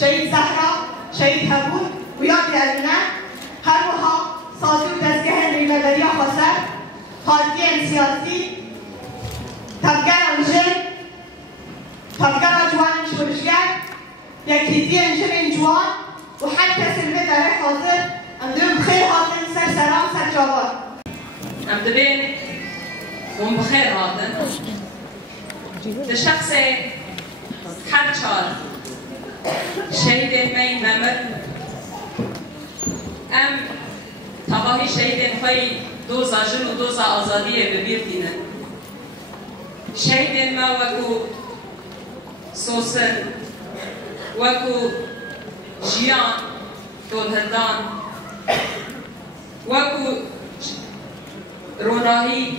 شهید زهرا شهید هبون و یاد ادینه هر وها سازی و دستگاه نیمه‌داری خاصه پارتی سیاسی تفگر انجن تفگر جوان شورشگر یکیتی انجن جوان و هر کسی به داره حاضر ام دو بخیر هاتن سر سلام سر جوان ام دبین ون بخیر هاتن ده شخص هر چار شهید مین ممر ام تباهی شهید خواهی دوزا جن و دوزا آزادیه ببیر دینن شهید ما وکو سوسن وکو جیان دولهدان وکو روناهی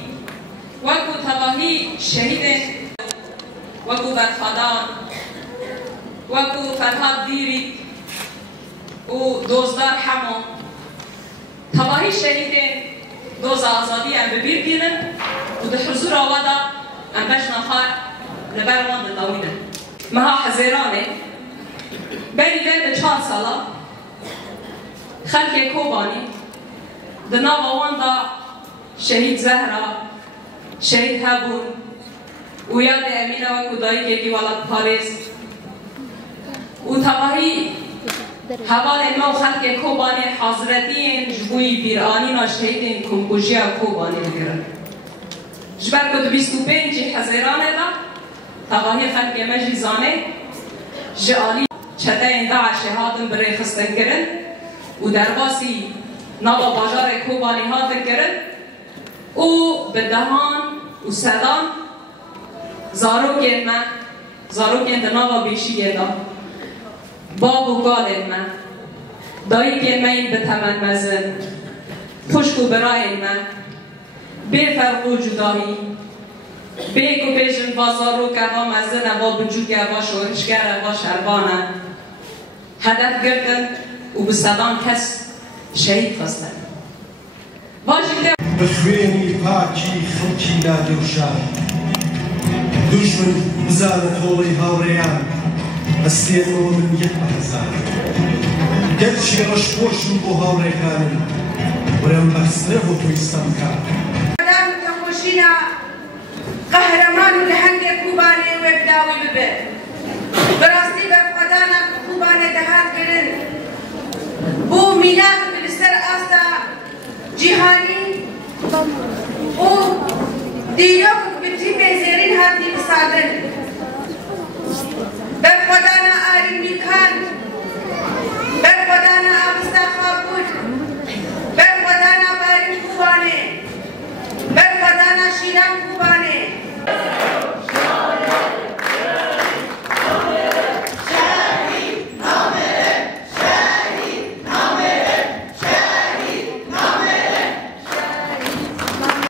وکو تباهی شهید وکو برخادان وکو فرهاد دیری و دوزدار حمو تباهی شهید دوز آزادی ام ببیر بینن و ده حضور آوادا ام بشنا خواه لبروان ده داویدن مها حزیرانه بینی ده 4 سالا خلق کوبانی ده ناوان دا شهید زهرا شهید هبون و یاد امینه و کدایی که ولد پاریس و تباهی حوال ما و خلق کوبانی حاضرتین جبوی بیرانی ناشهیدین کمکوژی کوبانی بگیرن جبر کد 25 حزیرانه دا تباهی خلق مجیزانه جعالی چتین داعش هاتن برای خستن کرن و درباسی ناوا باجار کوبانی هاتن کرن و بدهان و سدان زاروکین من زاروکین ده ناوا بیشی دا باب و گالین من دایی که من این به تمن مزن پشک و برای من بی فرق و جدایی بی که پیشن بازار رو کرده مزن و بجوگه و شورشگر و شربانه هدف گردن و به صدام کس شهید خواستن بخوینی پاکی خلکی نادی و شار دشمن بزانت هولی هاوریان استین من یک هزار گرچه روش پوشم بو هاوریان ورم بحث نبود توی استمکار مدام تخوشینا قهرمان لهنگ کوبانی و بداوی ببه براستی به خدانا کوبانی دهات گرن بو میناق بلستر آستا جیهانی و دیروک